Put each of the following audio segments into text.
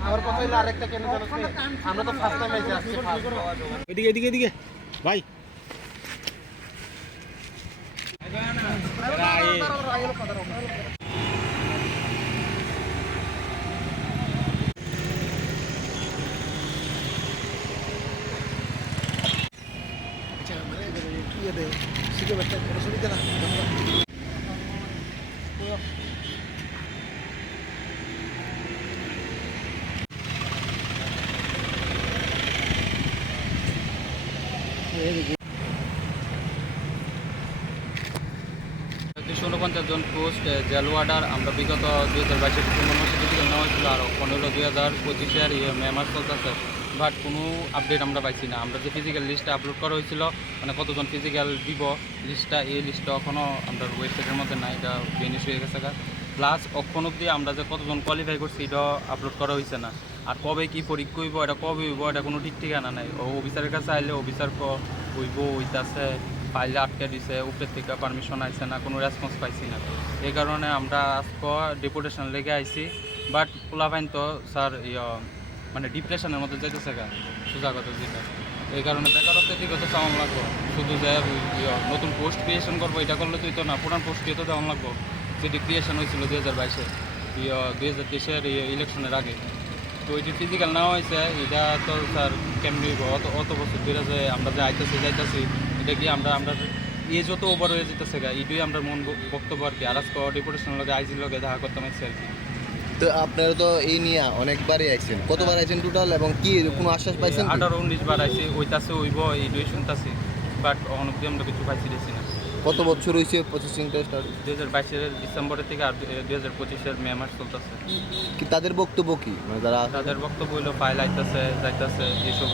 আমার কথা হইল আরেকটা কেন জানো তো? আমরা তো ফার্স্ট উনপঞ্চাশ জন পোস্ট জেল ওয়ার্ডার। আমরা বিগত দুই হাজার বাইশে ডিসেম্বর মাসে ফিজিক্যাল নেওয়া হয়েছিল, আর পনেরো দুই হাজার পঁচিশের ইয়ে মে মাস চলতেছে। বাট কোনো আপডেট আমরা পাইছি না। আমরা যে ফিজিক্যাল লিস্টটা আপলোড করা হয়েছিল মানে কতজন ফিজিক্যাল দিব লিস্টটা এই লিস্টটা এখনও আমরা ওয়েবসাইটের মধ্যে নাই, এটা বেনিশ হয়ে গেছে প্লাস অক্ষণ অব্দি আমরা যে কতজন কোয়ালিফাই করছি, এটা আপলোড করা হয়েছে না। আর কবে কি পরীক্ষা হইব, এটা কবে হইব, এটা কোনো ঠিক ঠিকানা নাই। ও অফিসারের কাছে আইলে অফিসার ক- হইব, হইতাছে। ফাইলে আটকে দিছে, উপরের থেকে পারমিশন আইছে না, কোনো রেসপন্স পাইছি না। এই কারণে আমরা আজকে ডেপুটেশন লেগে আইছি বাট পোলাপাইন তো স্যার ইয়ে মানে ডিপ্রেশনের মধ্যে যেতেছে গা সোজা কথা যেটা এই কারণে বেকারত্বের দিকে তো চাওয়ান লাগবো। শুধু যে নতুন পোস্ট ক্রিয়েশন করব, এটা করলে তুই তো না, পুরান পোস্ট দিয়ে তো দেওয়ান লাগবো। যেটি ক্রিয়েশন হয়েছিল দুই হাজার বাইশে দুই হাজার তেইশের ইলেকশনের আগে। তো ওইটি ফিজিক্যাল না হয়েছে এটা তো স্যার কেমনি? অত অত বছর ধরে যে আমরা যে আইতেছি, যাইতেছি এটা কি আমরা আমরা এ যত ওভার হয়ে যেতেছে গা এটাই আমরা মন বক্তব্য আর কি। আর আজকে ডেপুটেশনের লগে আইজির লগে দেখা করতাম আর কি তো আপনারা তো এই নিয়ে অনেকবারই আইছেন। কতবার আইছেন টোটাল এবং কি কোনো আশ্বাস পাইছেন? আঠারো উনিশ বার আইসি ওইতাছে হইব এইটাই শুনতাছি। বাট অনেক আমরা কিছু পাইছি দেখছি না। কত বছর হয়েছে প্রসেসিংটা স্টার্ট দুই হাজার বাইশের ডিসেম্বরের থেকে আর দুই হাজার পঁচিশের মে মাস চলতেছে। কি তাদের বক্তব্য কি? মানে তারা তাদের বক্তব্য হইল ফাইল আইতেছে যাইতেছে এসব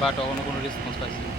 বাট এখনও কোনো রেসপন্স পাইছি না।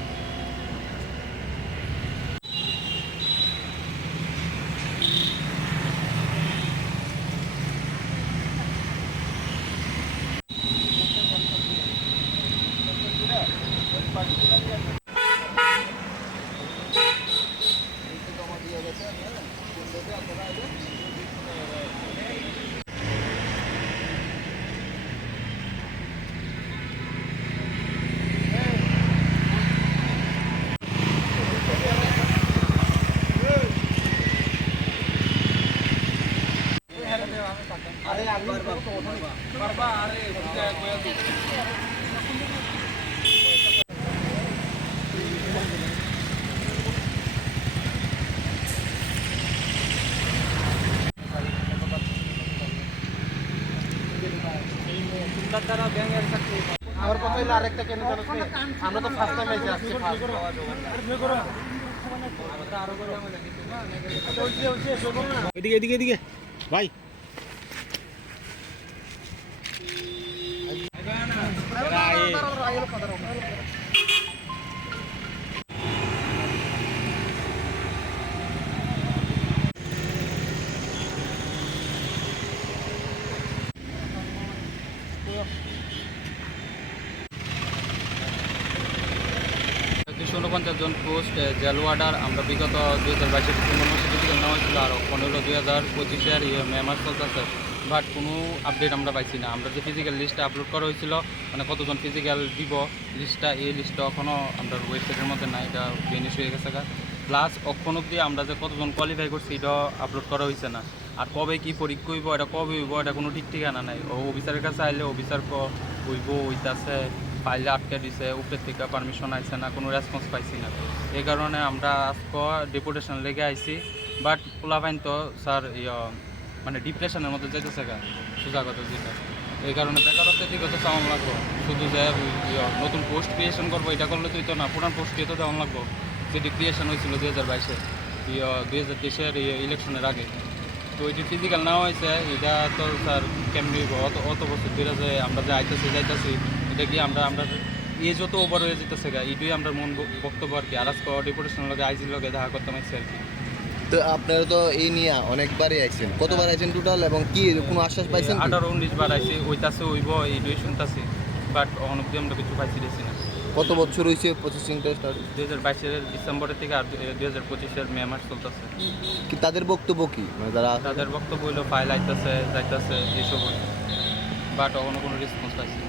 আমার কথা হইল আরেকটা কেন জানো তো? আমরা তো ফার্স্ট টাইম এসে আসছি এদিকে এদিকে এদিকে ভাই উনপঞ্চাশ জন পোস্ট জেল ওয়ার্ডার আমরা বিগত দুই হাজার বাইশে ডিসেম্বর মাসে ফিজিক্যাল নেওয়া হয়েছিল, আর পনেরো দুই হাজার পঁচিশের ইয়ে মে মাস চলতেছে। বাট কোনো আপডেট আমরা পাইছি না। আমরা যে ফিজিক্যাল লিস্টটা আপলোড করা হয়েছিল মানে কতজন ফিজিক্যাল দিব লিস্টটা এই লিস্টটা এখনও আমরা ওয়েবসাইটের মধ্যে নাই, এটা বেনিশ হয়ে গেছে প্লাস অক্ষণ অব্দি আমরা যে কতজন কোয়ালিফাই করছি, এটা আপলোড করা হয়েছে না। আর কবে কি পরীক্ষা হইব, এটা কবে হইব, এটা কোনো ঠিক ঠিকানা নাই। ও অফিসারের কাছে আইলে অফিসার ক, হইব, হইতাছে। ফাইলে আটকে দিছে, উপরের থেকে পারমিশন আইছে না, কোনো রেসপন্স পাইছি না। এই কারণে আমরা আজকে ডেপুটেশন লেগে আইছি বাট পোলাপাইন তো স্যার মানে ডিপ্রেশনের মধ্যে যেতেছে গা সোজা যেটা এই কারণে বেকারত্বের দিকে তো চাওয়ান লাগবো। শুধু যে নতুন পোস্ট ক্রিয়েশন করব, এটা করলে তুই তো না, পুরান পোস্ট তো দেওয়ান লাগবো। যেটি ক্রিয়েশন হয়েছিল দুই হাজার বাইশে দুই হাজার তেইশের ইলেকশনের আগে। তো ওইটি ফিজিক্যাল না হয়েছে, এটা তো স্যার কেমনি? অত অত বছর ধরে যে আমরা যে আইতেছি, যাইতেছি এটা কি আমরা আমরা এ যত ওভার হয়ে যেতেছে গা এটাই আমরা মন বক্তব্য আর কি। আর আজকে লগে আইজির লগে দেখা করতাম আর কি তো আপনারা তো এই নিয়ে অনেকবারই আইছেন। কতবার আইছেন টোটাল এবং কি কোনো আশ্বাস পাইছেন? আঠারো উনিশ বার আইসি ওইতাছে হইব এইটাই শুনতাছি। বাট অনেক আমরা কিছু পাইছি দেখছি না। কত বছর হয়েছে প্রসেসিংটা স্টার্ট দুই হাজার বাইশের ডিসেম্বরের থেকে আর দুই হাজার পঁচিশের মে মাস চলতেছে। কি তাদের বক্তব্য কি? মানে তারা তাদের বক্তব্য হইল ফাইল আইতেছে যাইতেছে এইসব বাট এখনও কোনো রেসপন্স পাইছি না।